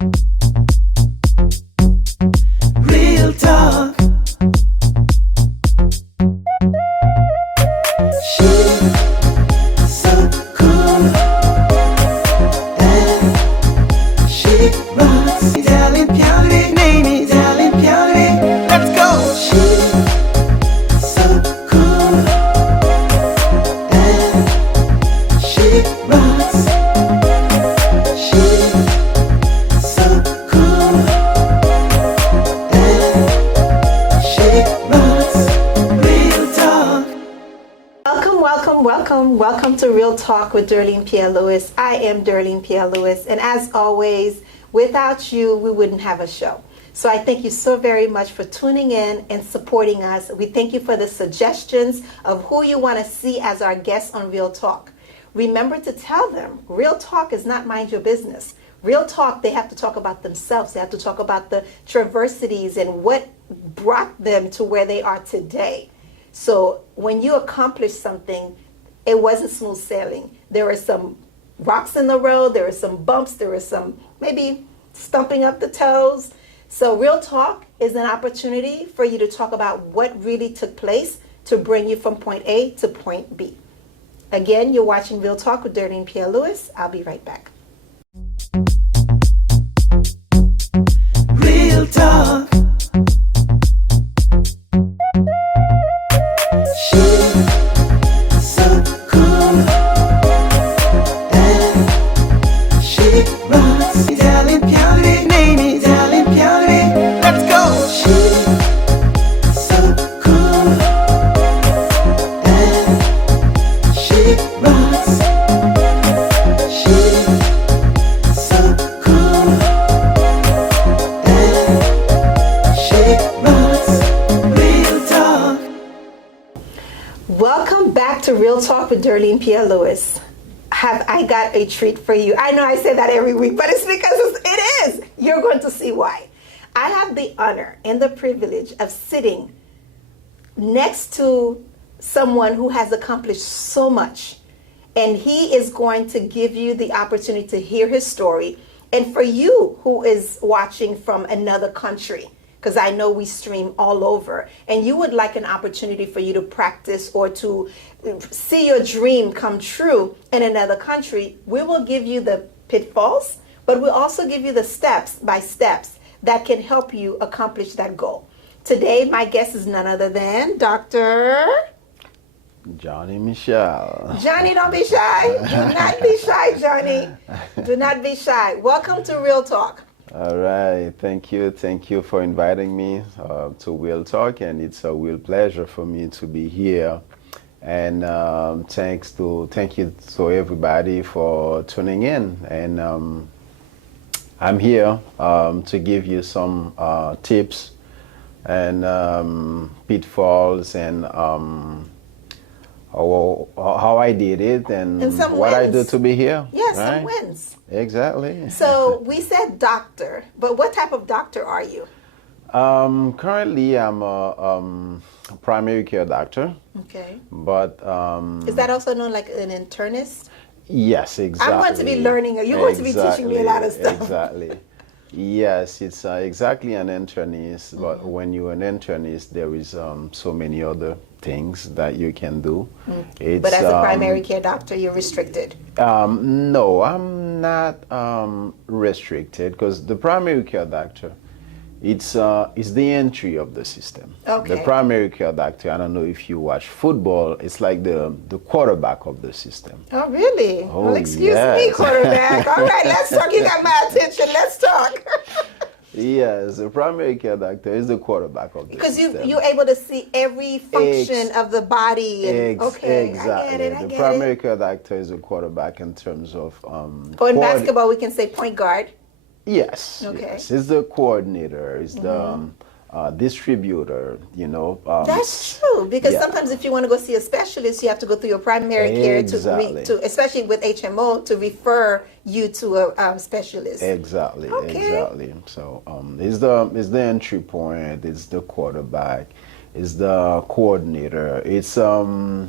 Real talk. She's so cool and she rocks. Darling Piere, name is Darling Piere. Let's go. She's so cool and she rocks. She's so cool and she rocks. Real talk. Welcome to Real Talk with DERLINE Pierre Louis. I am DERLINE Pierre Louis, and as always, without you, we wouldn't have a show. So I thank you so very much for tuning in and supporting us. We thank you for the suggestions of who you want to see as our guests on Real Talk. Remember to tell them, Real Talk is not mind your business. Real Talk, they have to talk about themselves. They have to talk about the traversities and what brought them to where they are today. So when you accomplish something, it wasn't smooth sailing. There were some rocks in the road, there were some bumps, there was some maybe stumping up the toes. So Real Talk is an opportunity for you to talk about what really took place to bring you from point A to point B. Again, you're watching Real Talk with DERLINE Pierre Louis. I'll be right back. Real talk. She's so cool and she rocks. Darling Piere, name is Darling Piere. Let's go. She's so cool and she rocks. She's so cool and she rocks. Real talk. Welcome back to Real Talk with DERLINE Pierre Louis. Have I got a treat for you? I know I say that every week, but it's because it is. You're going to see why. I have the honor and the privilege of sitting next to someone who has accomplished so much. And he is going to give you the opportunity to hear his story. And for you who is watching from another country, because I know we stream all over, and you would like an opportunity for you to practice or to see your dream come true in another country, we will give you the pitfalls, but we'll also give you the steps by steps that can help you accomplish that goal. Today, my guest is none other than Dr. Johnny Michel. Johnny, don't be shy. Do not be shy, Johnny. Do not be shy. Welcome to Real Talk. All right, thank you for inviting me to Real Talk, and it's a real pleasure for me to be here. And thank you to everybody for tuning in. And I'm here to give you some tips and pitfalls and how I did it and what I do to be here. Yes, right? some wins. Exactly. So we said doctor, but what type of doctor are you? Currently, I'm a primary care doctor. Okay. But is that also known like an internist? Yes, exactly. I'm going to be learning. You're going to be teaching me a lot of stuff. Exactly. Yes, it's exactly an internist. But when you're an internist, there is so many other things that you can do. But as a primary care doctor, you're restricted. No, I'm not restricted because the primary care doctor, it's the entry of the system. Okay. The primary care doctor, I don't know if you watch football, it's like the quarterback of the system. Oh, really? Oh, well, excuse yes. me, quarterback. All right, let's talk. You got my attention. Let's talk. Yes, the primary care doctor is the quarterback of the Because system. you're able to see every function of the body. And, okay, exactly. I get it. The primary care doctor is a quarterback in terms of... in basketball, we can say point guard. Yes. Okay. Yes. It's the coordinator. It's the distributor, you know. That's true, because yeah. sometimes if you want to go see a specialist, you have to go through your primary care Exactly. to especially with HMO, to refer you to a specialist. Exactly. Okay. Exactly. So it's the entry point. It's the quarterback. It's the coordinator. It's I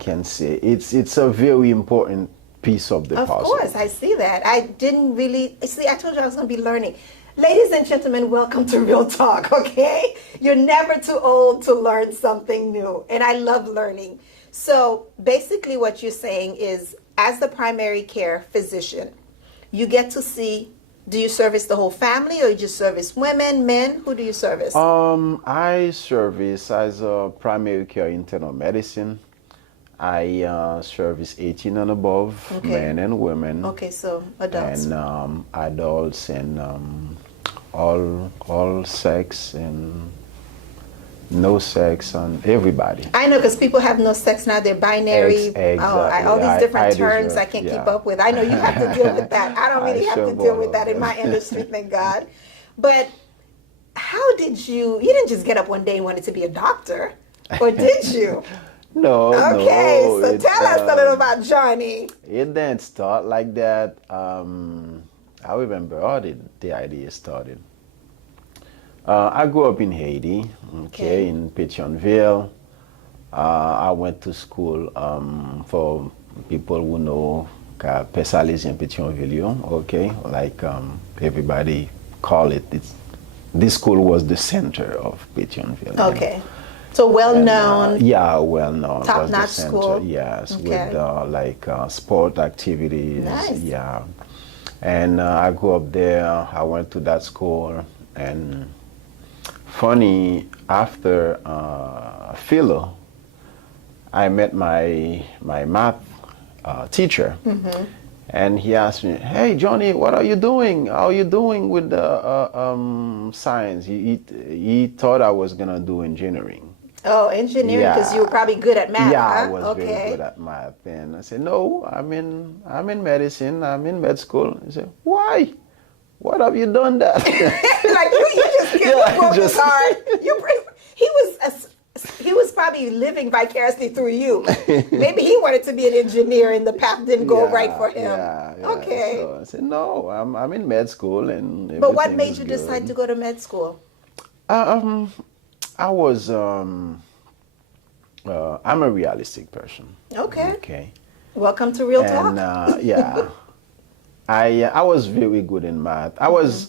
can say it's a very important piece of the Of puzzle. course, I see that. I didn't really see. I told you I was going to be learning. Ladies and gentlemen, welcome to Real Talk. Okay, you're never too old to learn something new, and I love learning. So basically, what you're saying is, as the primary care physician, you get to see. Do you service the whole family, or you just service women, men? Who do you service? I service as a primary care internal medicine. I service 18 and above, Okay. men and women. Okay, so adults. And adults and all sex and no sex and everybody. I know, because people have no sex now. They're binary. Exactly. All these different I terms deserve, I can't keep yeah. up with. I know you have to deal with that. I don't I really have sure to deal with will. that in my industry, thank God. But how did you didn't just get up one day and wanted to be a doctor, or did you? No, Okay, no. so tell us a little about Johnny. It didn't start like that. I remember how the idea started. I grew up in Haiti, Okay. in Pétionville. I went to school for people who know Pessalésien Pétionville, okay? Like everybody call it. This school was the center of Pétionville. Okay. So well known. Yeah, well known. Top was the notch center, school. yes, Okay. with sport activities. Nice. Yeah. And I grew up there. I went to that school. And funny, after philo, I met my math teacher. Mm-hmm. And he asked me, "Hey, Johnny, what are you doing? How are you doing with the science?" He thought I was gonna do engineering. Oh, engineering, because Yeah. you were probably good at math, Yeah, huh? I was Okay. very good at math. And I said, "No, I'm in medicine. I'm in med school." He said, "Why? What have you done that?" Like you just get Yeah, the book just- hard. He was probably living vicariously through you. Maybe he wanted to be an engineer and the path didn't go right for him. Yeah, yeah. Okay. So I said, "No, I'm in med school and But what everything made is you good." decide to go to med school? I was I'm a realistic person. Okay. Okay. Welcome to Real And Talk. yeah, I was very good in math. I was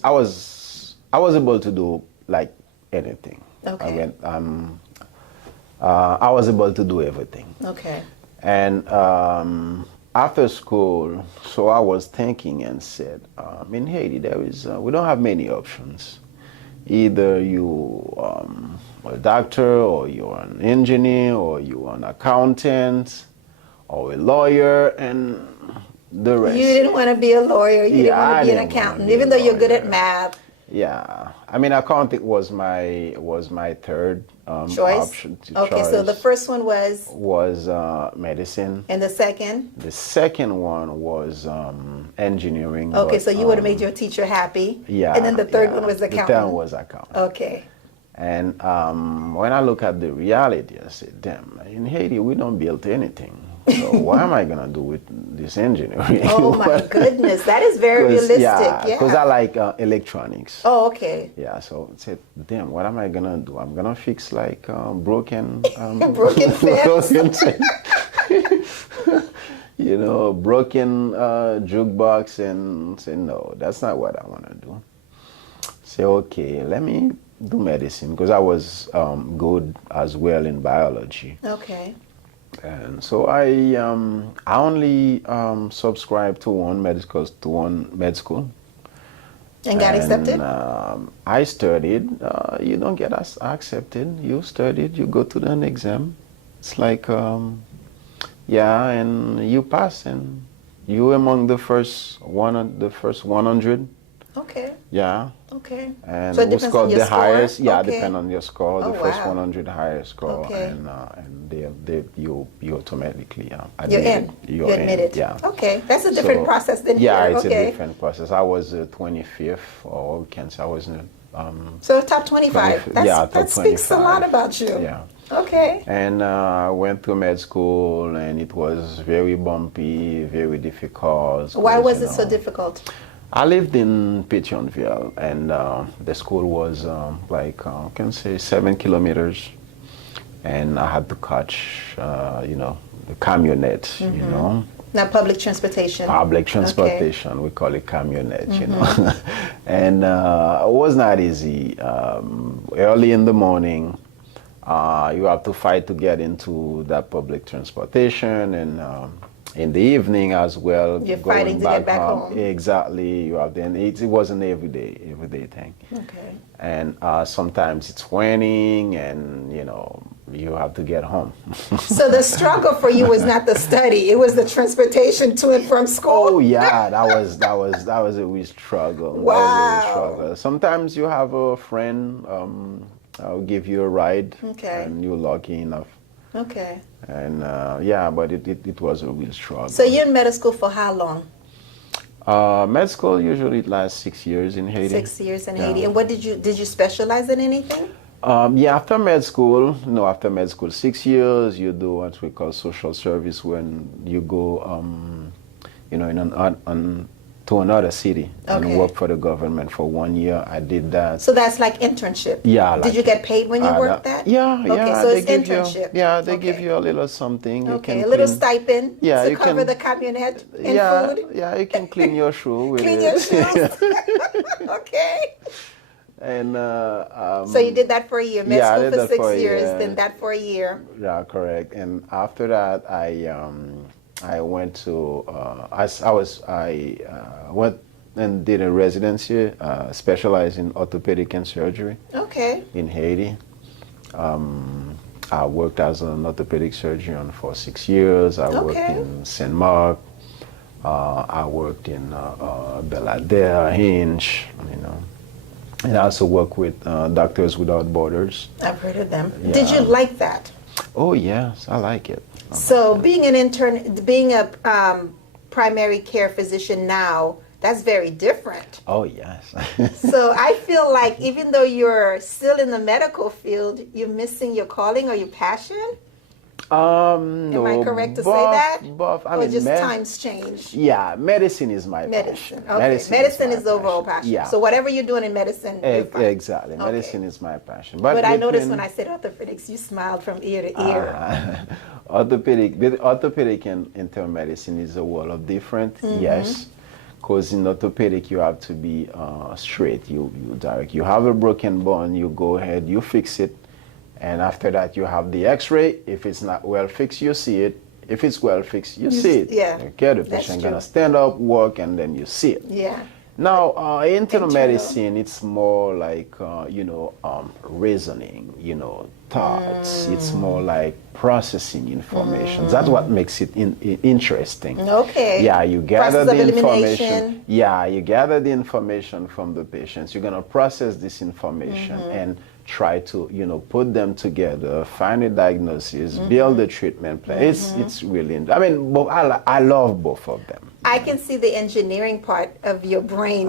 able to do like anything. Okay. I was able to do everything. Okay. And after school, so I was thinking and said, in Haiti, we don't have many options. Either you a doctor, or you're an engineer, or you're an accountant, or a lawyer, and the rest. You didn't want to be a lawyer. You didn't Yeah, want I to be an didn't wanna accountant, be a even though you're good at lawyer. math. Yeah, I mean, accounting was my third Choice? option. Okay, so the first one was, was medicine. and the second? The second one was engineering. Okay, but, so you would have made your teacher happy. Yeah. And then the third yeah. one was The accountant. third one was accounting. Okay. And when I look at the reality, I said, damn, in Haiti, we don't build anything. So what am I going to do with this engineering? Oh my goodness, that is very realistic. Yeah. Because I like electronics. Oh, okay. Yeah, so I said, damn, what am I going to do? I'm going to fix like broken... Broken fence. broken jukebox, and say, no, that's not what I want to do. Say, okay, let me do medicine, because I was good as well in biology. Okay. And so I only subscribed to one med school. And got accepted? I studied. You don't get accepted. You studied. You go to an exam. It's like, and you pass, and you among the first 100. Okay. Yeah. Okay. And So it who depends on scored your the score? highest? Yeah, Okay. depend on your score. Oh, The first wow. 100 highest score, Okay. and you automatically You're admitted. in. You're admitted. Yeah. Okay. That's a different So, process than yeah, here. it's Okay. a different process. I was 25th, or we can say I was in So top 25. 20 yeah, top that speaks a lot 25. about you. Yeah. Okay. And I went to med school, and it was very bumpy, very difficult. Why 'cause, was you it so know, difficult? I lived in Pétionville, and the school was I can say 7 kilometers, and I had to catch, the camionette, Not public transportation. Public transportation, we call it camionette, you know. And it was not easy. Early in the morning, you have to fight to get into that public transportation, and in the evening as well. You're fighting to get back home. Exactly. You have then it wasn't everyday thing. Okay. And sometimes it's raining, and you know you have to get home. So the struggle for you was not the study; it was the transportation to and from school. Oh yeah, that was a real struggle. Wow. That was a real struggle. Sometimes you have a friend. I'll give you a ride, Okay. and you're lucky enough. Okay. And yeah, but it was a real struggle. So you're in medical school for how long? Med school usually lasts 6 years in Haiti. 6 years in Haiti. And what did you specialize in anything? Yeah, after med school, 6 years, you do what we call social service, when you go, you know, to another city and Okay. work for the government for 1 year. I did that. So that's like internship. Yeah. Did you get paid when you worked that? Yeah, Okay, yeah. so they it's give internship. You, they give Okay. you a little something. You Okay, can a little clean- stipend Yeah, to you cover can- the camionette and yeah, food. yeah, you can clean your shoe with Clean it. your shoes. Okay. And So you did that for a year, med yeah, I school did for that 6 for a years, year. then that for a year. Yeah, correct. And after that, I went to I went and did a residency, specialized in orthopedic and surgery Okay. in Haiti. I worked as an orthopedic surgeon for 6 years. I worked Okay. in Saint Mark. I worked in Belader, Hinge, you know. And I also work with Doctors Without Borders. I've heard of them. Yeah. Did you like that? Oh yes, I like it. So being an intern, being a primary care physician now, that's very different. Oh yes. So I feel like even though you're still in the medical field, you're missing your calling or your passion. No. Am I correct to say that? I Or mean, just times change? Yeah, medicine is my Medicine. passion. Okay. Medicine my is the overall passion. Yeah. So whatever you're doing in medicine, you're fine. Exactly. Okay. Medicine is my passion. But I noticed when I said orthopedics, you smiled from ear to ear. Orthopedic and internal medicine is a world of different. Mm-hmm. Yes. Because in orthopedic you have to be straight. You direct. You have a broken bone, you go ahead, you fix it. And after that, you have the X-ray. If it's not well fixed, you see it. If it's well fixed, you see it. Yeah, Okay, the that's patient true. gonna stand up, walk, and then you see it. Yeah. Now, internal medicine, it's more like reasoning, thoughts. It's more like processing information. That's what makes it interesting. Okay. Yeah, you gather Process the of information. elimination. Yeah, you gather the information from the patients. You're gonna process this information and try to, put them together, find a diagnosis, build a treatment plan. It's really. I mean, I love both of them. I can see the engineering part of your brain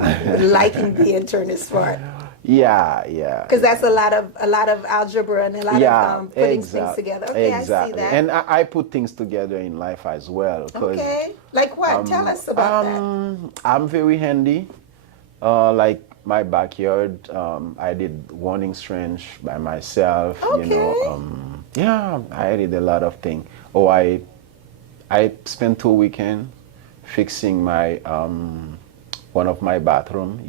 liking the internist part. Yeah. Because that's a lot of algebra and a lot of putting things together. Okay, exactly. I see that. And I put things together in life as well. Okay, like what? Tell us about that. I'm very handy. Like my backyard, I did warning strange by myself. Okay. Yeah, I did a lot of things. Oh, I spent 2 weekends fixing my one of my bathroom.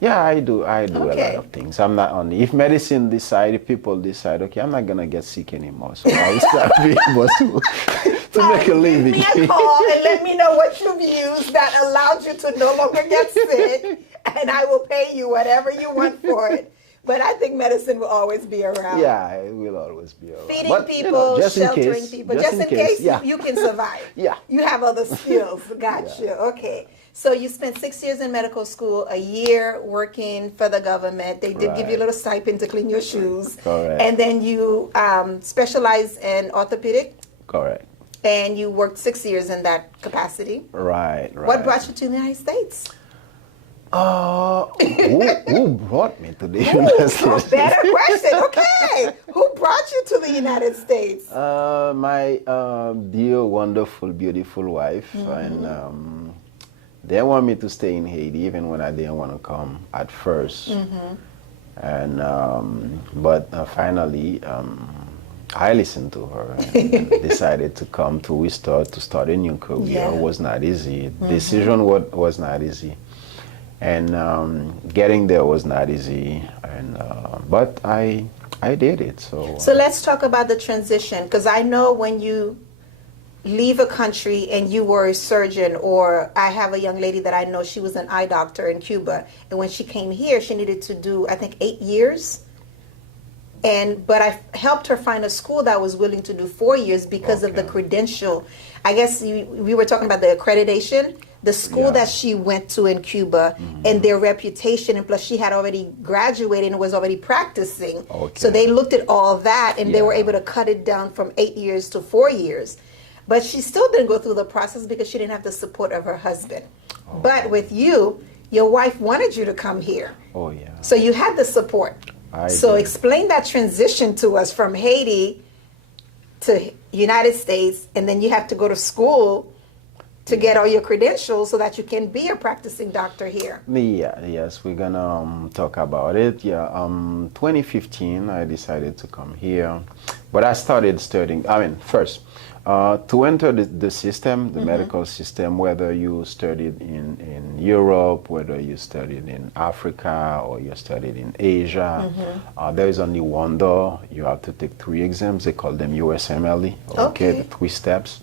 Yeah, I do a lot of things. I'm not only, if medicine decide, if people decide, okay, I'm not gonna get sick anymore, so I'll start being able to make a living. Give me a call and let me know what you've used that allowed you to no longer get sick, and I will pay you whatever you want for it. But I think medicine will always be around. Yeah, it will always be around. Feeding But, people, just in sheltering case, people, just in case yeah. you can survive. Yeah. You have other skills. Gotcha. Okay. So you spent 6 years in medical school, a year working for the government. They did give you a little stipend to clean your shoes. Correct. And then you specialized in orthopedic, Correct. and you worked 6 years in that capacity. Right. What brought you to the United States? Who brought me to the United States? Better question. Okay. Who brought you to the United States? My dear, wonderful, beautiful wife, and they want me to stay in Haiti even when I didn't want to come at first. And but finally, I listened to her and decided to come to Worcester to start a new career. Yeah. It was not easy. Decision was not easy. And getting there was not easy. And but I did it. So let's talk about the transition, because I know when you leave a country and you were a surgeon, or I have a young lady that I know, she was an eye doctor in Cuba, and when she came here, she needed to do, I think, 8 years. But I helped her find a school that was willing to do 4 years because of the credential. I guess we were talking about the accreditation, the school that she went to in Cuba, and their reputation, and plus she had already graduated and was already practicing. So they looked at all that, and they were able to cut it down from 8 years to 4 years. But she still didn't go through the process because she didn't have the support of her husband. But with you, your wife wanted you to come here. Oh, yeah. So you had the support. So did. explain that transition to us from Haiti to United States, and then you have to go to school to get all your credentials so that you can be a practicing doctor here. Yes, we're gonna talk about it. 2015, I decided to come here, but I started studying. First, to enter the system, the medical system, whether you studied in Europe, whether you studied in Africa, or you studied in Asia, there is only one door. You have to take 3 exams. They call them USMLE. The 3 steps.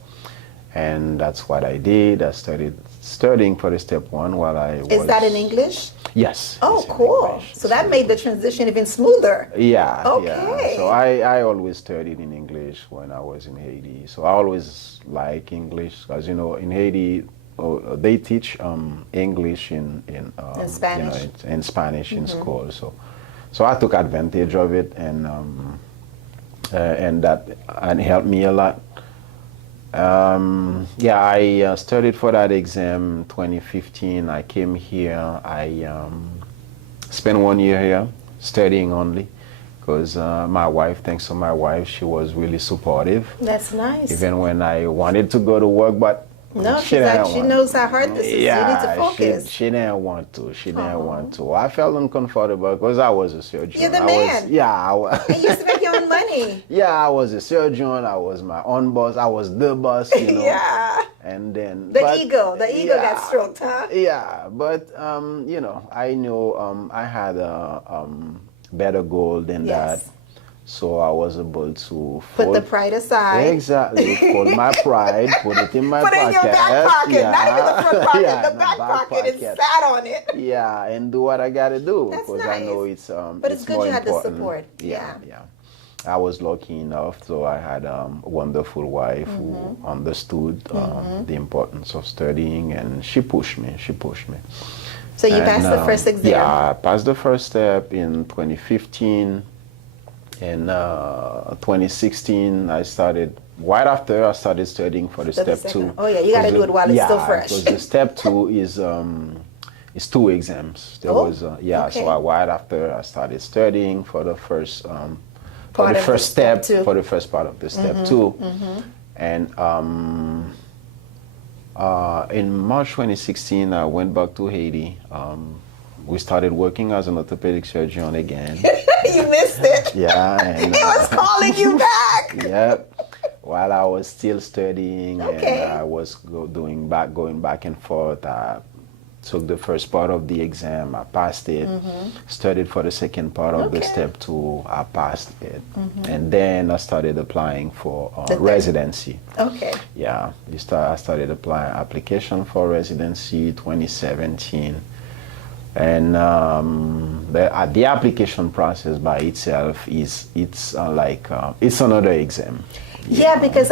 And that's what I did. I started studying for the step 1 while I was... Is that in English? Yes. Oh, cool. So that made the transition even smoother. Yeah. Okay. Yeah. So I always studied in English when I was in Haiti. So I always like English because, in Haiti, they teach English in Spanish. In Spanish in school. So I took advantage of it, and that helped me a lot. I studied for that exam 2015. I came here. I spent 1 year here studying only because my wife, thanks to my wife, she was really supportive. That's nice. Even when I wanted to go to work, but no, she knows how hard this is. You need to focus. She didn't want to. She didn't want to. I felt uncomfortable because I was a surgeon. You're the man. You used to make your own money. Yeah, I was a surgeon. I was my own boss. I was the boss, Yeah. And then the ego got stroked, huh? Yeah, but I knew I had a better goal than that. So I was able to put the pride aside. Exactly. Fold my pride, put it in my pocket. Put it in your back pocket, not even the front pocket, the back pocket, and sat on it. Yeah, and do what I gotta do. That's because nice. I know it's but it's good more you had the important. support. Yeah. I was lucky enough, so I had a wonderful wife who understood the importance of studying, and she pushed me. So you passed the first exam? Yeah, I passed the first step in 2015. In 2016, I started, right after I started studying for the step 2. Oh yeah, you got to do it while it's still fresh. Because the step 2 is 2 exams. So right after I started studying for the first step, for the first part of the step 2. And in March 2016, I went back to Haiti. We started working as an orthopedic surgeon again. You missed it. Yeah. And, he was calling you back. Yep. While I was still studying, and I was going back and forth. I took the first part of the exam. I passed it. Studied for the second part of the step 2. I passed it. And then I started applying for residency. Okay. Yeah. I started applying application for residency 2017. And the application process by itself it's another exam. Yeah, because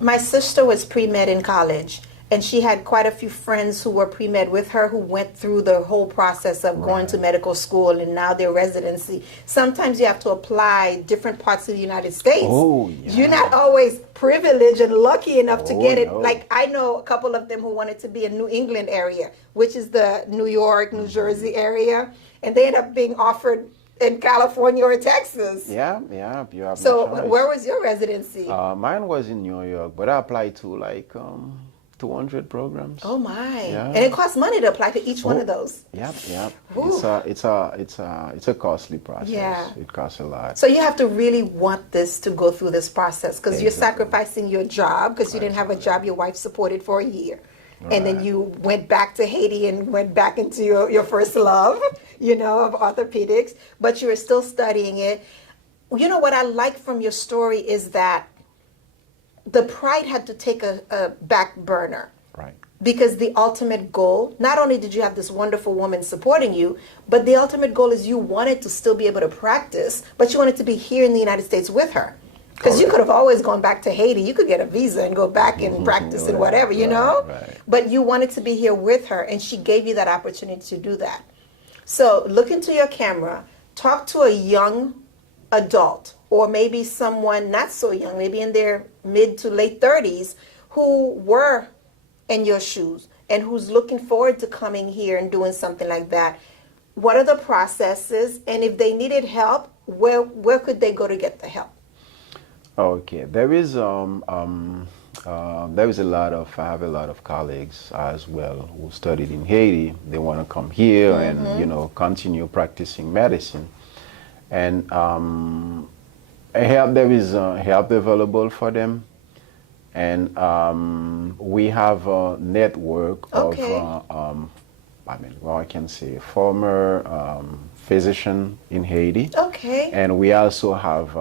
my sister was pre-med in college, and she had quite a few friends who were pre-med with her who went through the whole process of going to medical school and now their residency. Sometimes you have to apply different parts of the United States. Oh, yeah. You're not always privileged and lucky enough to get it. No. Like I know a couple of them who wanted to be in New England area, which is the New York, New Jersey area, and they end up being offered in California or Texas. Yeah, you have so no choice. Where was your residency? Mine was in New York, but I applied to 200 programs. Oh my! Yeah. And it costs money to apply to each one of those. Yep, yep. Ooh. It's a costly process. Yeah. It costs a lot. So you have to really want this to go through this process because you're sacrificing your job because you didn't have a job your wife supported for a year. And then you went back to Haiti and went back into your first love, you know, of orthopedics, but you were still studying it. You know, what I like from your story is that the pride had to take a back burner. Right. Because the ultimate goal, not only did you have this wonderful woman supporting you, but the ultimate goal is you wanted to still be able to practice, but you wanted to be here in the United States with her. Because you could have always gone back to Haiti. You could get a visa and go back and practice and whatever, you know? Right. But you wanted to be here with her, and she gave you that opportunity to do that. So look into your camera, talk to a young adult, or maybe someone not so young, maybe in their mid to late 30s, who were in your shoes and who's looking forward to coming here and doing something like that. What are the processes? And if they needed help, where could they go to get the help? Okay, there is a lot of, I have a lot of colleagues as well who studied in Haiti. They want to come here and, you know, continue practicing medicine. And there is help available for them. And we have a network of, I can say former physician in Haiti. Okay. And we also have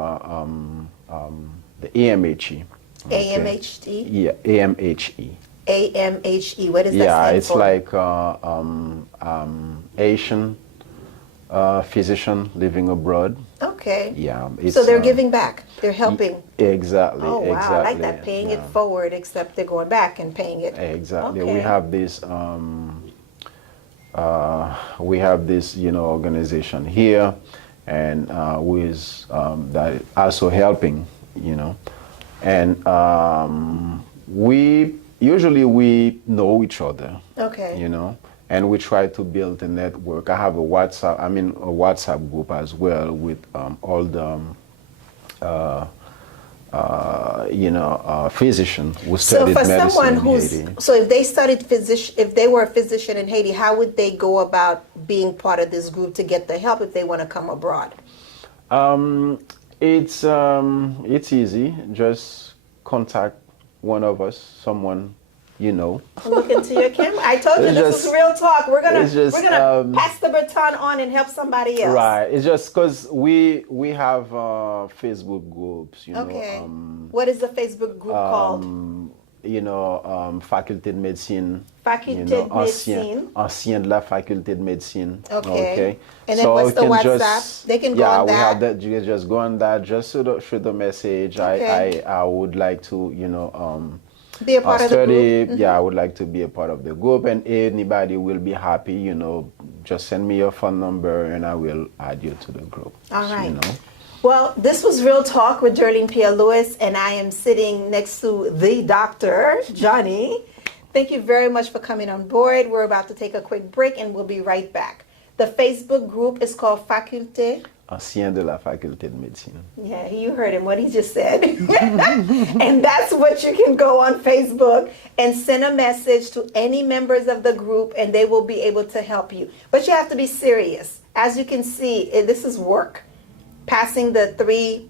the AMHE. Okay. AMHD? Yeah, AMHE. AMHE, what does that Yeah, stand it's for? like Asian physician living abroad. Okay. Yeah. So they're giving back. They're helping. Exactly. Oh, wow. Exactly. I like that. Paying it forward, except they're going back and paying it. Exactly. Okay. We have this, you know, organization here, and who is that also helping, you know, and we know each other. Okay. You know, and we try to build a network. I have a WhatsApp group as well with all the physicians who studied medicine in Haiti. So if they studied if they were a physician in Haiti, how would they go about being part of this group to get the help if they want to come abroad? It's easy. Just contact one of us, someone you know. Look into your camera. I told you this is real talk. We're gonna pass the baton on and help somebody else. Right. It's just because we have Facebook groups. You know. Okay. What is the Facebook group called? You know, Faculté de Médecine. Faculté de Médecine. Ancien de la Faculté de Médecine. Okay. And then what's the WhatsApp? They can go on that. Yeah, we have that. You can just go on that. Just shoot the message. Okay. I would like to, you know, be a part of the group. Yeah, I would like to be a part of the group, and anybody will be happy. You know, just send me your phone number, and I will add you to the group. All right. You know? Well, this was Real Talk with DERLINE Pierre Louis, and I am sitting next to the Dr. Johnny. Thank you very much for coming on board. We're about to take a quick break, and we'll be right back. The Facebook group is called Faculté. Ancien de la Faculté de Médecine. Yeah, you heard him, what he just said. And that's what you can go on Facebook and send a message to any members of the group, and they will be able to help you. But you have to be serious. As you can see, this is work. Passing the 3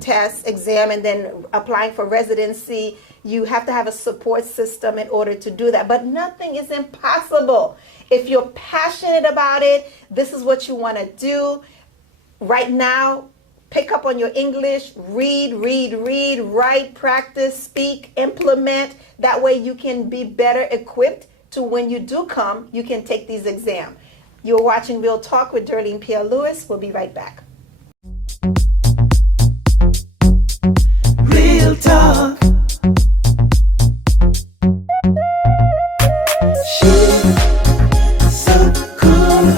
tests, exam, and then applying for residency. You have to have a support system in order to do that. But nothing is impossible. If you're passionate about it, this is what you want to do. Right now, pick up on your English, read, write, practice, speak, implement. That way you can be better equipped to when you do come, you can take these exams. You're watching Real Talk with DERLINE Pierre Louis. We'll be right back. Real talk. She's so cool,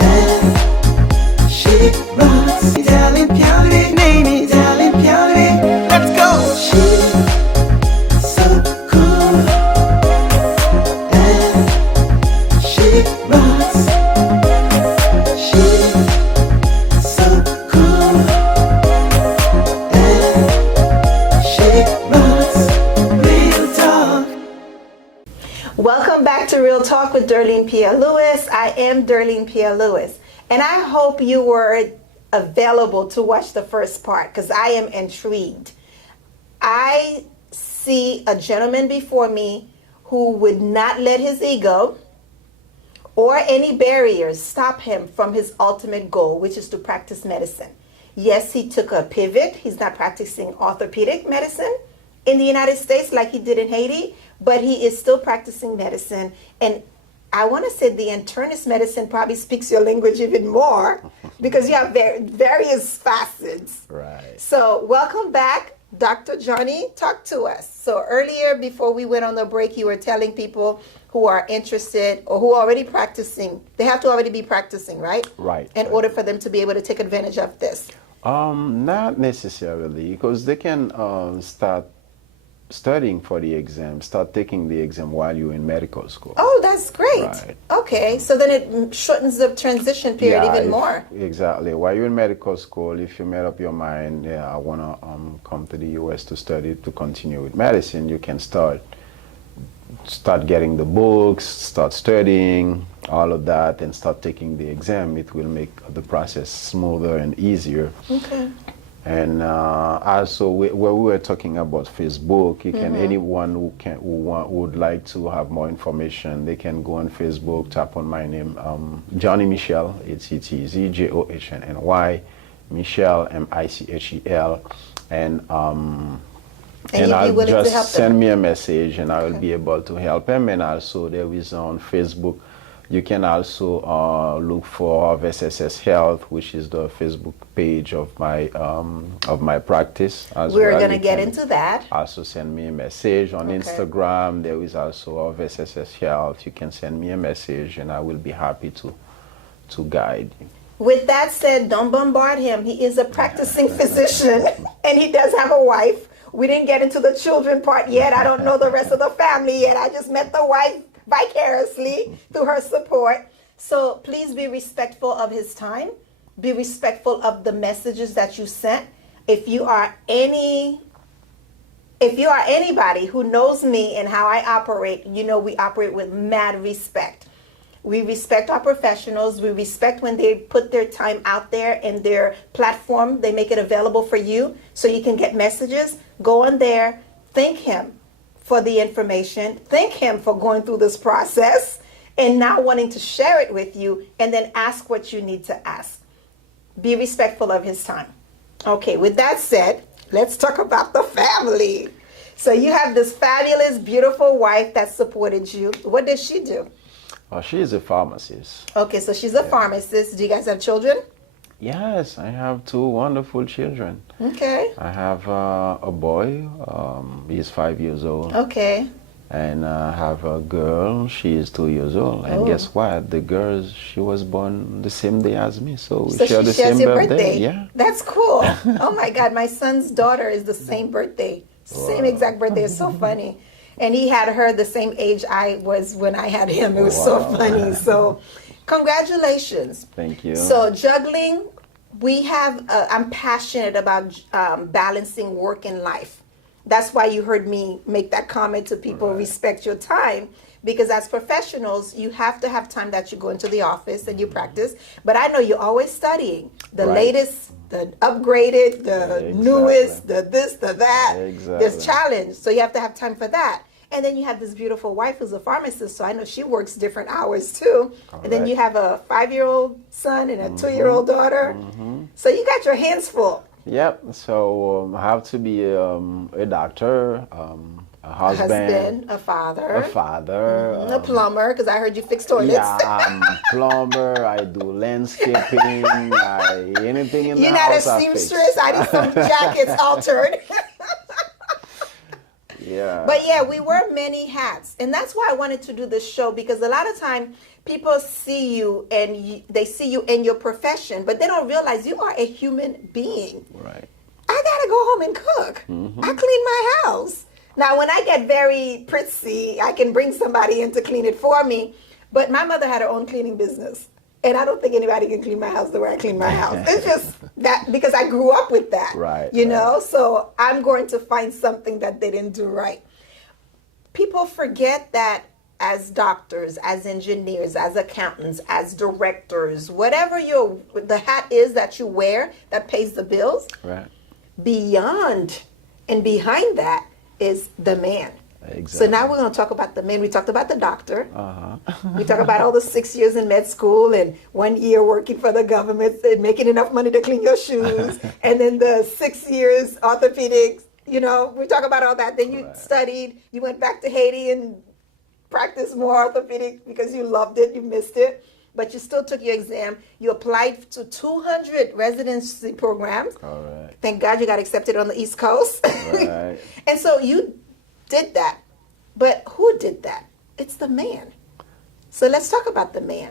and she rocks. DERLINE Pierre, name is DERLINE Pierre. Let's go. She's so cool, and she rocks. She's so cool, and with Darlene Pierre Louis. I am Darlene Pierre Louis. And I hope you were available to watch the first part because I am intrigued. I see a gentleman before me who would not let his ego or any barriers stop him from his ultimate goal, which is to practice medicine. Yes, he took a pivot. He's not practicing orthopedic medicine in the United States like he did in Haiti, but he is still practicing medicine. And I want to say the internist medicine probably speaks your language even more because you have various facets. Right. So welcome back, Dr. Johnny. Talk to us. So earlier, before we went on the break, you were telling people who are interested or who are already practicing, they have to already be practicing, right? Right. In order for them to be able to take advantage of this. Not necessarily, because they can start studying for the exam, start taking the exam while you're in medical school. Oh, that's great. Right. Okay, so then it shortens the transition period even more. Exactly. While you're in medical school, if you made up your mind, yeah, I want to come to the U.S. to study, to continue with medicine, you can start getting the books, start studying, all of that, and start taking the exam. It will make the process smoother and easier. Okay. And also, where we were talking about Facebook, you can anyone who would like to have more information, they can go on Facebook, tap on my name, Johnny Michel. It's easy, Johny, Michel, Michel, and I'll just send me a message, and I will be able to help him. And also, there is on Facebook. You can also look for SSS Health, which is the Facebook page of my practice. We're going to get into that. Also send me a message on Instagram. There is also SSS Health. You can send me a message, and I will be happy to guide you. With that said, don't bombard him. He is a practicing physician, and he does have a wife. We didn't get into the children part yet. I don't know the rest of the family yet. I just met the wife vicariously through her support. So please be respectful of his time. Be respectful of the messages that you sent. If you are anybody who knows me and how I operate, you know we operate with mad respect. We respect our professionals. We respect when they put their time out there in their platform. They make it available for you so you can get messages. Go on there, thank him for the information, thank him for going through this process and now wanting to share it with you, and then ask what you need to ask. Be respectful of his time. Okay, with that said, let's talk about the family. So you have this fabulous, beautiful wife that supported you. What does she do? She is a pharmacist. Okay, so she's a pharmacist. Do you guys have children? Yes, I have two wonderful children. Okay. I have a boy, he's 5 years old. Okay. And I have a girl, she is 2 years old. And guess what? The girl, she was born the same day as me, so we share the same birthday. Yeah. That's cool. Oh my God, my son's daughter is the same birthday. Same exact birthday. It's so funny. And he had her the same age I was when I had him. It was so funny. So congratulations. Thank you. So juggling, I'm passionate about balancing work and life. That's why you heard me make that comment to people, respect your time, because as professionals, you have to have time that you go into the office and you practice. But I know you're always studying the latest, the upgraded, the newest, the this, the that. Exactly. There's challenge. So you have to have time for that. And then you have this beautiful wife who's a pharmacist, so I know she works different hours too. And then you have a 5-year-old son and a 2-year-old daughter. So you got your hands full. Yep. So I have to be a doctor, a husband, a father, a plumber, because I heard you fix toilets. Yeah, I'm a plumber. I do landscaping. Anything in the house. You're not a seamstress. I need some jackets altered. Yeah. But yeah, we wear many hats. And that's why I wanted to do this show, because a lot of time people see you and they see you in your profession, but they don't realize you are a human being. Right. I got to go home and cook. I clean my house. Now, when I get very prissy, I can bring somebody in to clean it for me. But my mother had her own cleaning business. And I don't think anybody can clean my house the way I clean my house. It's just that because I grew up with that. Right. You know, so I'm going to find something that they didn't do right. People forget that as doctors, as engineers, as accountants, as directors, whatever the hat is that you wear that pays the bills, Right. beyond and behind that is the man. Exactly. So now we're going to talk about the man. We talked about the doctor. Uh-huh. We talk about all the 6 years in med school and 1 year working for the government and making enough money to clean your shoes. And then the 6 years orthopedics, you know, we talk about all that. Then you studied, you went back to Haiti and practiced more orthopedic because you loved it, you missed it. But you still took your exam. You applied to 200 residency programs. All right. Thank God you got accepted on the East Coast. Right. And so you did that. But who did that? It's the man. So let's talk about the man.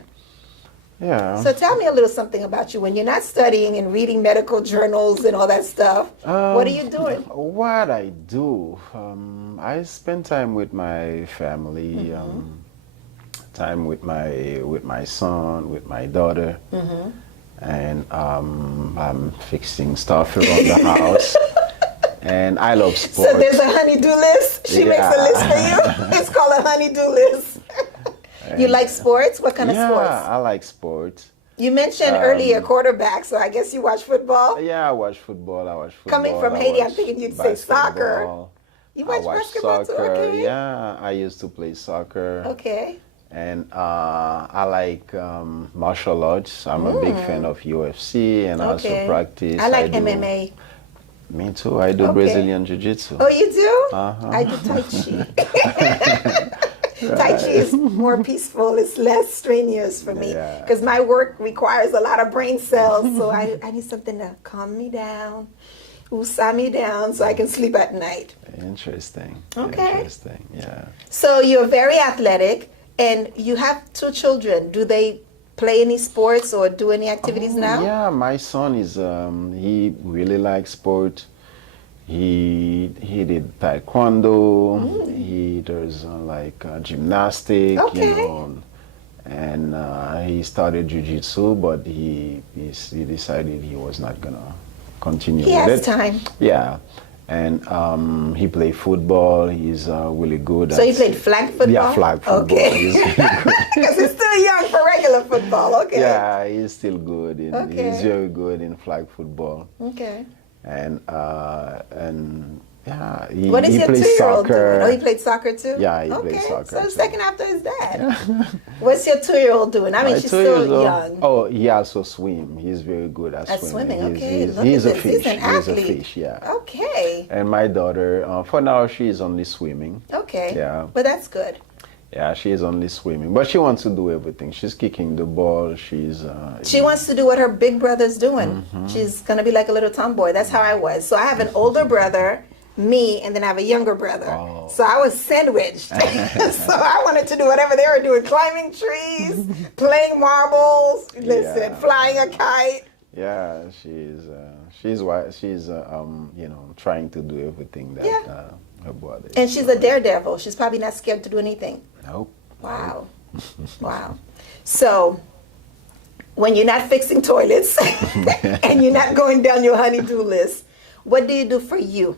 Yeah. So tell me a little something about you. When you're not studying and reading medical journals and all that stuff, what are you doing? What I do, I spend time with my family, time with my son, with my daughter, and I'm fixing stuff around the house. And I love sports. So there's a honey-do list? She makes a list for you? It's called a honey-do list. You like sports? What kind of sports? Yeah, I like sports. You mentioned earlier quarterback, so I guess you watch football? Yeah, I watch football. Coming from Haiti, I'm thinking you'd say soccer. You watch watch basketball too? soccer. Okay. Yeah, I used to play soccer. Okay. And I like martial arts. I'm a big fan of UFC and also practice. I like MMA. Me too. I do Brazilian Jiu-Jitsu. Oh, you do? Uh-huh. I do Tai Chi. Tai Chi is more peaceful. It's less strenuous for me Yeah. because my work requires a lot of brain cells. So I need something to calm me down, woosah me down so I can sleep at night. Interesting. Okay. Interesting, yeah. So you're very athletic and you have 2 children. Do they play any sports or do any activities now? Yeah, my son is, he really likes sport. He did taekwondo, he does gymnastics, Okay. you know, and he started jiu-jitsu, but he decided he was not gonna continue He with has it. time. Yeah, and he played football. He's really good. So at you played flag football? Yeah, flag football. Okay. He's really good. Because he's still young for regular football. Okay. Yeah, he's still good. Okay. He's very good in flag football. Okay. And yeah, he What is your plays 2-year-old soccer. doing? Oh, he played soccer too? Yeah, he plays soccer So the too. second after his dad. What's your 2-year-old doing? I mean, My she's 2 years still old- young. Oh, he also swim. He's very good at At swimming. swimming, okay. Look He's at a this. fish. He's an athlete. He's a fish, yeah. Okay. And my daughter, for now, she is only swimming. Okay. Yeah. But that's good. Yeah, she is only swimming, but she wants to do everything. She's kicking the ball. She's. She wants to do what her big brother's doing. She's going to be like a little tomboy. That's how I was. So I have an older brother, me, and then I have a younger brother. Oh. So I was sandwiched. So I wanted to do whatever they were doing, climbing trees, playing marbles, listen, Yeah. flying a kite. Yeah, she's you know, trying to do everything that Yeah. her brother. And she's a daredevil. She's probably not scared to do anything. Nope. Wow. Wow. So when you're not fixing toilets and you're not going down your honey-do list, what do you do for you?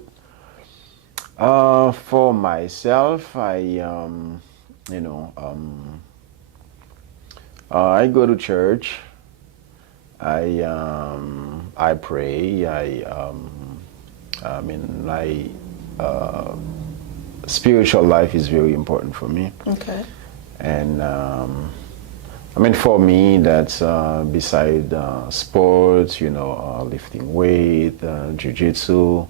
For myself, I you know, I go to church. I pray. I mean, spiritual life is very important for me. Okay. And I mean, for me, that's beside sports, you know, lifting weight, jiu-jitsu,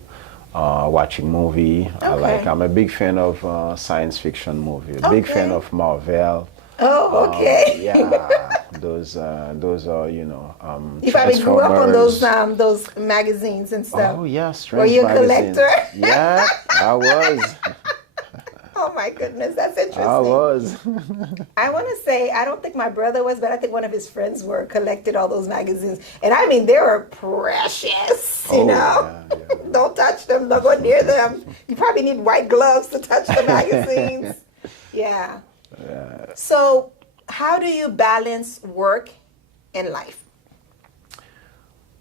watching movie. Okay. I'm a big fan of science fiction movie. A big fan Okay. of Marvel. Oh, okay. Yeah, those are, you know, You probably grew up on Transformers. those magazines and stuff. Oh yeah, Were Strange you a magazine. collector? Yeah, I was. Oh my goodness, that's interesting. I was. I want to say, I don't think my brother was, but I think one of his friends were, collected all those magazines. And I mean, they were precious, you Oh, know? yeah. Don't touch them, don't go near them. You probably need white gloves to touch the magazines. Yeah. So, how do you balance work and life?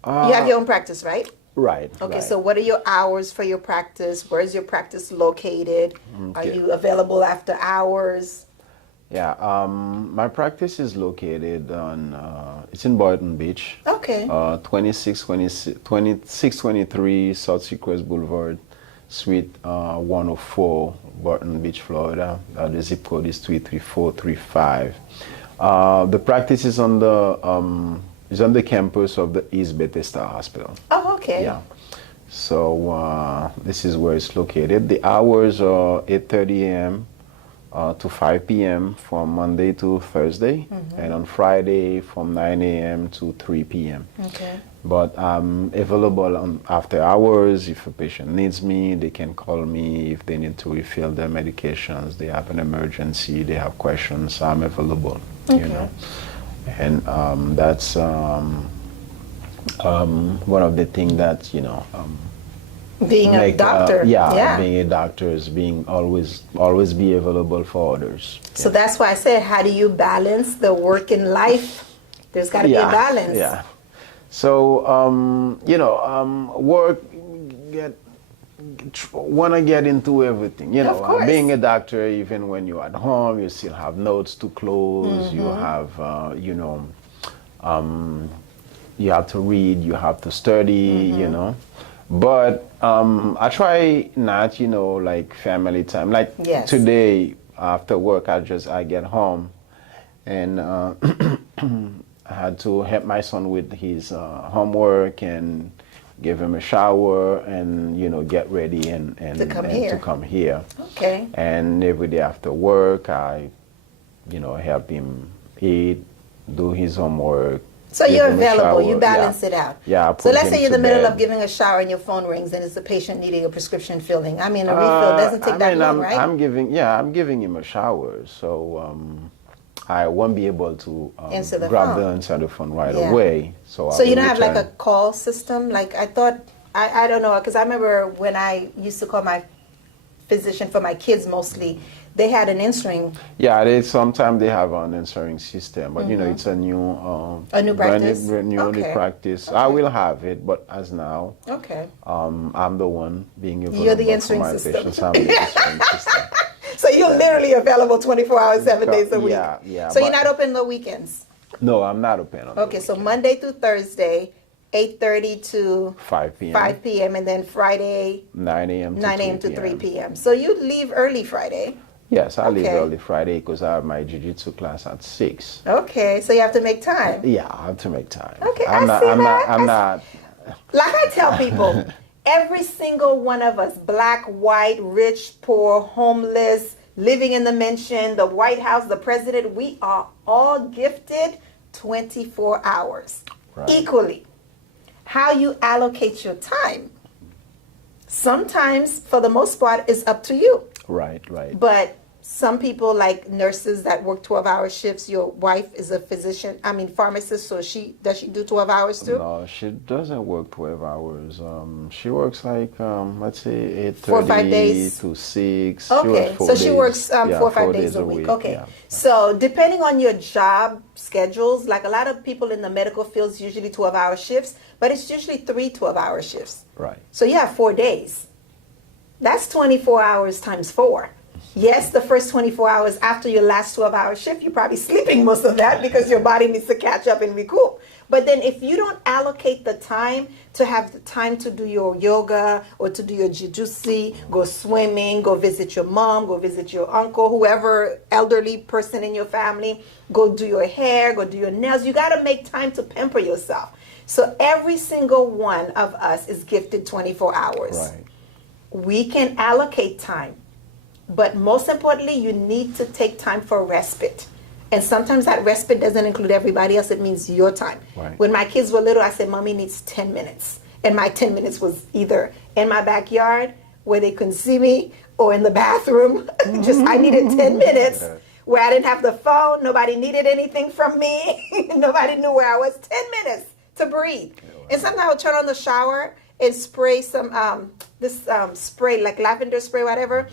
You have your own practice, right? Right. Okay, right. so what are your hours for your practice? Where's your practice located? Are Okay. you available after hours? Yeah, my practice is located on, it's in Boynton Beach. Okay. 2623 South Seacrest Boulevard, Suite 104, Boynton Beach, Florida. The zip code is 33435. The practice is on the campus of the East Bethesda Hospital. Oh, okay. Yeah. So this is where it's located. The hours are 8:30 a.m. To 5 p.m. from Monday to Thursday, and on Friday from 9 a.m. to 3 p.m. Okay. But I'm available on after hours. If a patient needs me, they can call me. If they need to refill their medications, they have an emergency, they have questions, I'm available. Okay. You know, and that's one of the things that Being a doctor. being a doctor is being always be available for others. So that's why I said, how do you balance the work and life? There's got to be a balance. Yeah. So work want to get into everything. Of course. Being a doctor, even when you're at home, you still have notes to close. You have you have to read, you have to study. But I try not, like family time. Like Yes. today after work, I get home, and I had to help my son with his homework and give him a shower and get ready and To come and here. to come here. Okay. And every day after work, I help him eat, do his homework. So give you're him a available. shower. You balance it out. Yeah. I So put let's him say you're in to the middle bed. of giving a shower and your phone rings and it's a patient needing a prescription filling. I mean, a refill doesn't take that long, right? I'm giving him a shower, so I won't be able to Answer the grab phone. answer the phone right Yeah. away. So So I you will don't have like a return. call system? Like I thought, I don't know, because I remember when I used to call my physician for my kids mostly, they had an answering. Yeah, sometimes they have an answering system, but it's a new A new practice? brand new Okay. practice. Okay. I will have it, but as now, Okay. I'm the one being available You're the for answering my system. patients. I'm the answering system. So you're literally available 24 hours, 7 days a week. Yeah. So you're but- not open the weekends? No, I'm not open on the Okay, so weekend. Monday through Thursday, 8:30 to 5 p.m. 5 p.m. and then Friday, 9 a.m. to 9 a.m. to 3 p.m. So you leave early Friday. Yes, I leave Okay. early Friday because I have my jiu-jitsu class at 6. Okay, so you have to make time. Yeah, I have to make time. Okay, I'm I see that. I'm not. Like I tell people, every single one of us, black, white, rich, poor, homeless, living in the mansion, the White House, the president, we are all gifted 24 hours Right. equally. How you allocate your time, sometimes, for the most part, is up to you. Right. But some people, like nurses that work 12-hour shifts, your wife is a pharmacist, so does she do 12 hours too? No, she doesn't work 12 hours. She works like, let's say 8:30 4 or 5 days? to 6. Okay, so she works 4 or 5 days a week. Okay, Yeah. so depending on your job schedules, like a lot of people in the medical fields, usually 12-hour shifts, but it's usually 3 12-hour shifts. Right. So you have 4 days. That's 24 hours times 4. Yes, the first 24 hours after your last 12-hour shift, you're probably sleeping most of that because your body needs to catch up and recoup. But then if you don't allocate the time to have the time to do your yoga or to do your jiu-jitsu, go swimming, go visit your mom, go visit your uncle, whoever elderly person in your family, go do your hair, go do your nails, you got to make time to pamper yourself. So every single one of us is gifted 24 hours. Right. We can allocate time. But most importantly, you need to take time for respite. And sometimes that respite doesn't include everybody else. It means your time. Right. When my kids were little, I said, Mommy needs 10 minutes. And my 10 minutes was either in my backyard where they couldn't see me or in the bathroom. I needed 10 minutes where I didn't have the phone. Nobody needed anything from me. Nobody knew where I was. 10 minutes to breathe. And sometimes I would turn on the shower and spray some, spray, like lavender spray, whatever.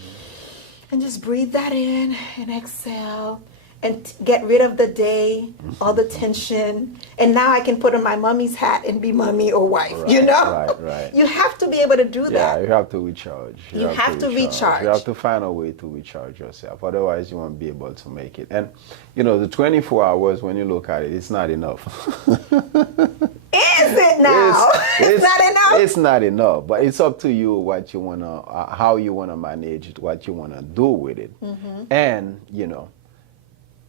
And just breathe that in and exhale and get rid of the day, all the tension. And now I can put on my mommy's hat and be mommy or wife, you know? Right. You have to be able to do Yeah, that. you have to recharge. You have to recharge. You have to find a way to recharge yourself. Otherwise, you won't be able to make it. And, you know, the 24 hours, when you look at it, it's not enough. Is it now? It's not enough? It's not enough. But it's up to you what you want to, how you want to manage it, what you want to do with it. And, you know,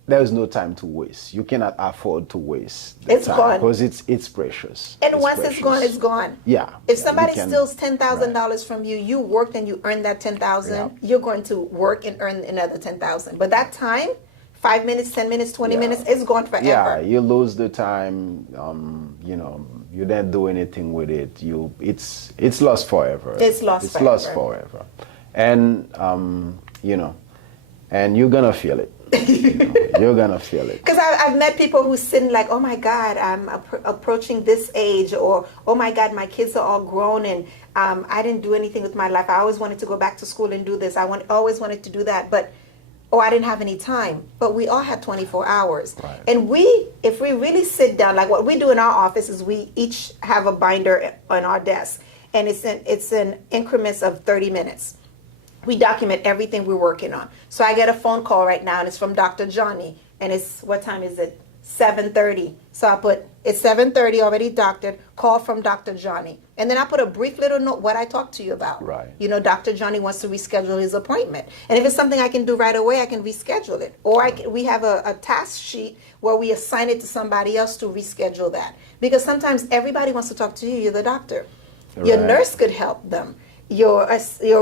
there's no time to waste. You cannot afford to waste the It's time gone. because it's precious. And It's once precious. it's gone, it's gone. Yeah. If yeah, somebody you can- steals $10,000 from you, you worked and you earned that 10,000. Yeah. You're going to work and earn another 10,000. But that time, 5 minutes, 10 minutes, 20 Yeah. minutes, it's gone forever. Yeah, you lose the time. You know, you don't do anything with it. It's lost forever. It's lost It's lost forever. forever. And you know, and you're gonna feel it. You know, you're gonna feel it. Because I've met people who sitting like, oh my God, I'm approaching this age, or oh my God, my kids are all grown and I didn't do anything with my life. I always wanted to go back to school and do this. Always wanted to do that, but I didn't have any time. But we all had 24 hours. Right. And if we really sit down, like what we do in our office is we each have a binder on our desk, and it's in increments of 30 minutes. We document everything we're working on. So I get a phone call right now, and it's from Dr. Johnny, and it's, what time is it? 7:30. So I put, it's 7:30, already doctored, call from Dr. Johnny. And then I put a brief little note, what I talked to you about. Right. You know, Dr. Johnny wants to reschedule his appointment. And if it's something I can do right away, I can reschedule it. Or we have a task sheet where we assign it to somebody else to reschedule that. Because sometimes everybody wants to talk to you, you're the doctor. Your Right. nurse could help them. Your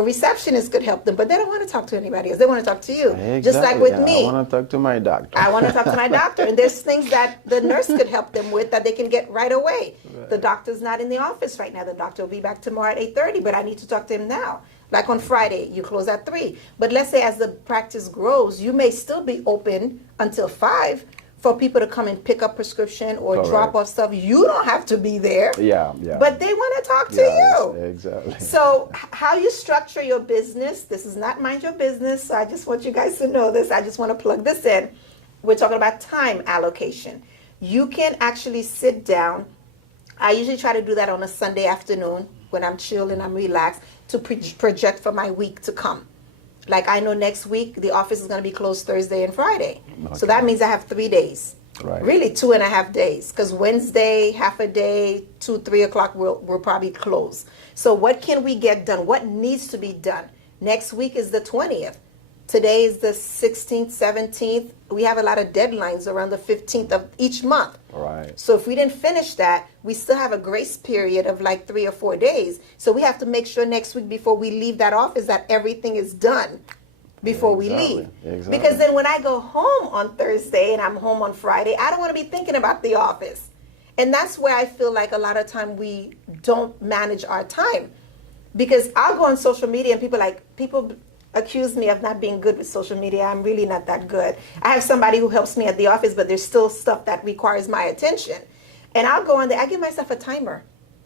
receptionist could help them, but they don't want to talk to anybody else. They want to talk to you. Exactly. Just like with Yeah, me. I want to talk to my doctor. I want to talk to my doctor, and there's things that the nurse could help them with that they can get right away. Right. The doctor's not in the office right now. The doctor will be back tomorrow at 8:30, but I need to talk to him now. Like on Friday, you close at 3. But let's say as the practice grows, you may still be open until 5 for people to come and pick up prescription or Correct. drop off stuff. You don't have to be there. Yeah. But they want to talk to Yeah, you. exactly. So how you structure your business, this is not mind your business. So I just want you guys to know this. I just want to plug this in. We're talking about time allocation. You can actually sit down. I usually try to do that on a Sunday afternoon when I'm chill and I'm relaxed to project for my week to come. Like I know next week the office is going to be closed Thursday and Friday. So Okay. that means I have 3 days. Right. Really 2.5 days, because Wednesday, half a day, 2, 3 o'clock, we'll probably close. So what can we get done? What needs to be done? Next week is the 20th. Today is the 16th, 17th. We have a lot of deadlines around the 15th of each month. Right. So if we didn't finish that, we still have a grace period of like 3 or 4 days. So we have to make sure next week before we leave that office that everything is done before we leave. Exactly. Because then when I go home on Thursday and I'm home on Friday, I don't want to be thinking about the office. And that's where I feel like a lot of time we don't manage our time. Because I'll go on social media and people accuse me of not being good with social media. I'm really not that good. I have somebody who helps me at the office, but there's still stuff that requires my attention. And I'll go on there, I give myself a timer.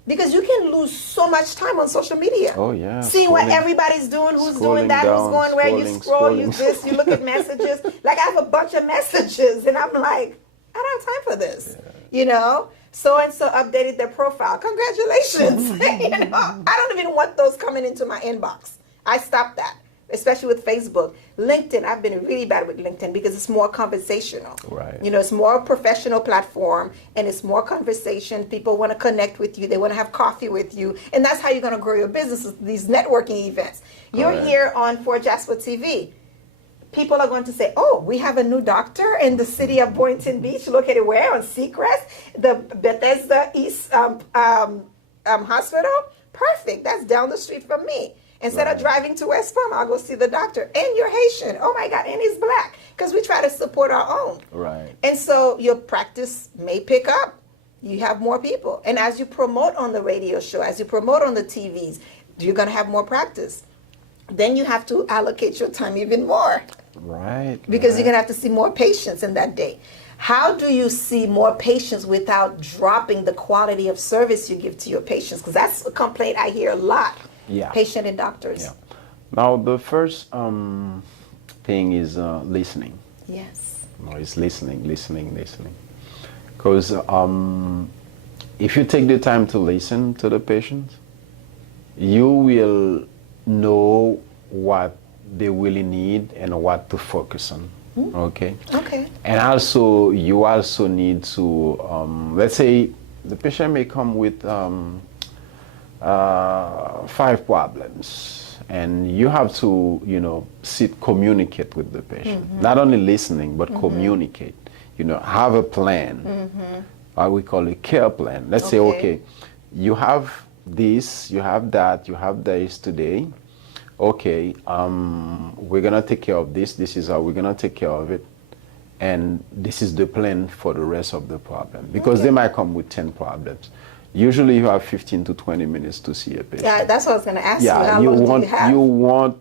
Because you can lose so much time on social media. Oh, yeah. Seeing what Scrolling- everybody's doing, who's doing scrolling that, down, who's going where, you scrolling, scroll, you scrolling. this, you look at messages. Like I have a bunch of messages and I'm like, I don't have time for this. You know? So-and-so updated their profile. Congratulations. You know? I don't even want those coming into my inbox. I stopped that. Especially with Facebook. LinkedIn, I've been really bad with LinkedIn because it's more conversational. Right. You know, it's more a professional platform and it's more conversation. People want to connect with you. They want to have coffee with you. And that's how you're going to grow your business, these networking events. You're Correct. here on For Jasper TV. People are going to say, oh, we have a new doctor in the city of Boynton Beach, located where? On Seacrest, the Bethesda East Hospital. Perfect. That's down the street from me. Instead of driving to West Palm, I'll go see the doctor. And you're Haitian. Oh my God, and he's black. Because we try to support our own. Right. And so your practice may pick up. You have more people. And as you promote on the radio show, as you promote on the TVs, you're going to have more practice. Then you have to allocate your time even more. Right. Because right. you're going to have to see more patients in that day. How do you see more patients without dropping the quality of service you give to your patients? Because that's a complaint I hear a lot. Yeah. Patient and doctors. Yeah. Now, the first thing is listening. Yes. No, it's listening. Because if you take the time to listen to the patient, you will know what they really need and what to focus on. Okay. Okay. And also, you also need to, let's say, the patient may come with 5 problems, and you have to, communicate with the patient. Not only listening, but communicate. Have a plan. We call it care plan. Let's say, okay, you have this, you have that, you have this today. Okay, we're gonna take care of this. This is how we're gonna take care of it, and this is the plan for the rest of the problem. Because they might come with 10 problems. Usually, you have 15 to 20 minutes to see a patient. Yeah, that's what I was gonna ask you. Yeah, How long do you have? you will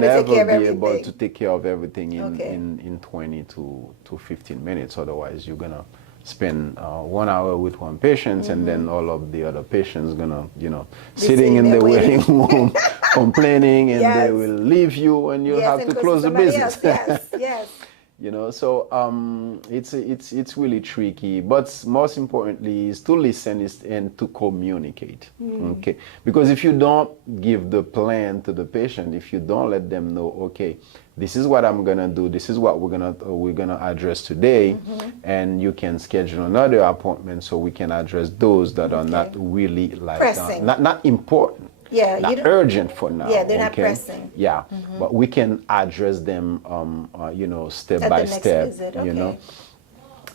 never be able everything. to take care of everything Okay. in 20 to 15 minutes. Otherwise, you're gonna spend 1 hour with one patient, and then all of the other patients gonna, sitting in the waiting room, complaining, and they will leave you, and you'll have to close the business. Yes. So it's really tricky, but most importantly is to listen and to communicate. Okay, because if you don't give the plan to the patient, if you don't let them know, okay, this is what I'm gonna do, this is what we're gonna address today, and you can schedule another appointment so we can address those that are not really pressing, not important. Yeah, not urgent for now. Yeah, they're not pressing. Yeah, but we can address them, step by step. Visit.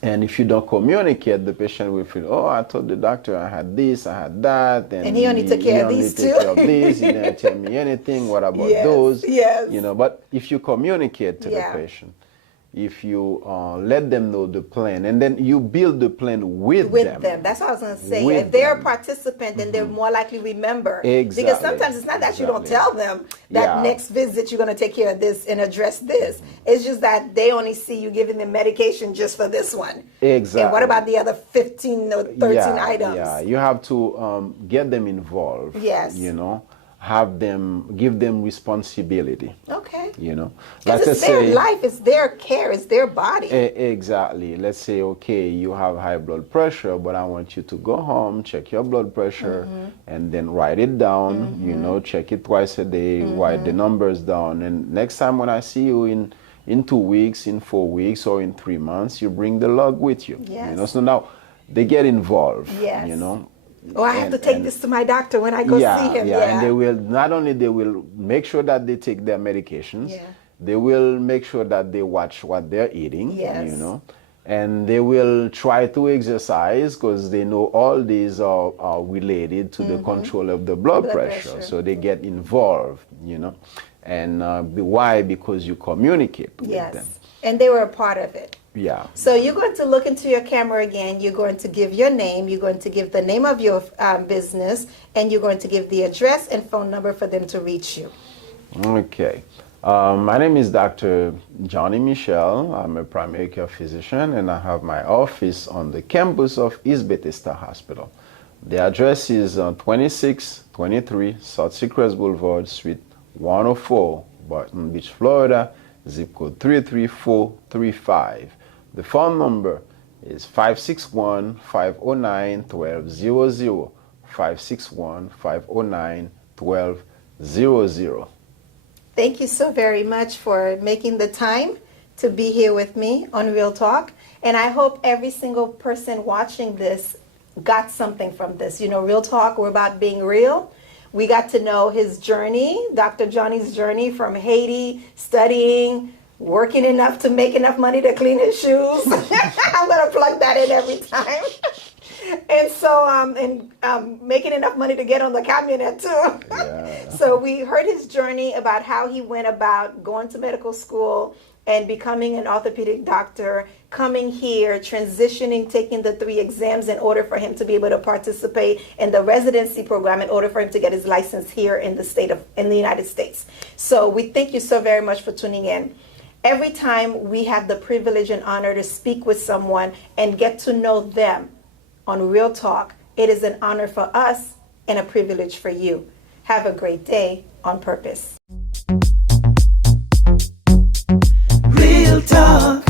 And if you don't communicate, the patient will feel, oh, I told the doctor I had this, I had that, and he only took care of these two. He didn't tell me anything. What about those? Yes. But if you communicate to the patient, if you let them know the plan, and then you build the plan with them. That's what I was going to say. If they're a participant, then they're more likely to remember. Exactly. Because sometimes it's not that you don't tell them that next visit you're going to take care of this and address this. It's just that they only see you giving them medication just for this one. Exactly. And what about the other 15 or 13 items? Yeah, you have to get them involved. Yes. Give them responsibility. Okay. Like it's their life, it's their care, it's their body. Exactly. Let's say, okay, you have high blood pressure, but I want you to go home, check your blood pressure, and then write it down. Check it twice a day, write the numbers down, and next time when I see you in 2 weeks, in 4 weeks, or in 3 months, you bring the log with you. Yes. So now they get involved. Yes. I have to take this to my doctor when I go see him. And they will they will make sure that they take their medications. They will make sure that they watch what they're eating. Yes. And they will try to exercise because they know all these are related to the control of the blood pressure. So they get involved. And why? Because you communicate with them. And they were a part of it. Yeah. So you're going to look into your camera again. You're going to give your name. You're going to give the name of your business, and you're going to give the address and phone number for them to reach you. Okay. My name is Dr. Johnny Michel. I'm a primary care physician, and I have my office on the campus of East Bethesda Hospital. The address is 2623 South Seacrest Boulevard, Suite 104, Barton Beach, Florida, zip code 33435. The phone number is 561-509-1200, 561-509-1200. Thank you so very much for making the time to be here with me on Real Talk. And I hope every single person watching this got something from this. Real Talk, we're about being real. We got to know his journey, Dr. Johnny's journey from Haiti, studying, working enough to make enough money to clean his shoes. I'm going to plug that in every time. And so, making enough money to get on the camionette too. Yeah. So we heard his journey about how he went about going to medical school and becoming an orthopedic doctor, coming here, transitioning, taking the 3 exams in order for him to be able to participate in the residency program in order for him to get his license here in the United States. So we thank you so very much for tuning in. Every time we have the privilege and honor to speak with someone and get to know them on Real Talk, it is an honor for us and a privilege for you. Have a great day on purpose. Real talk.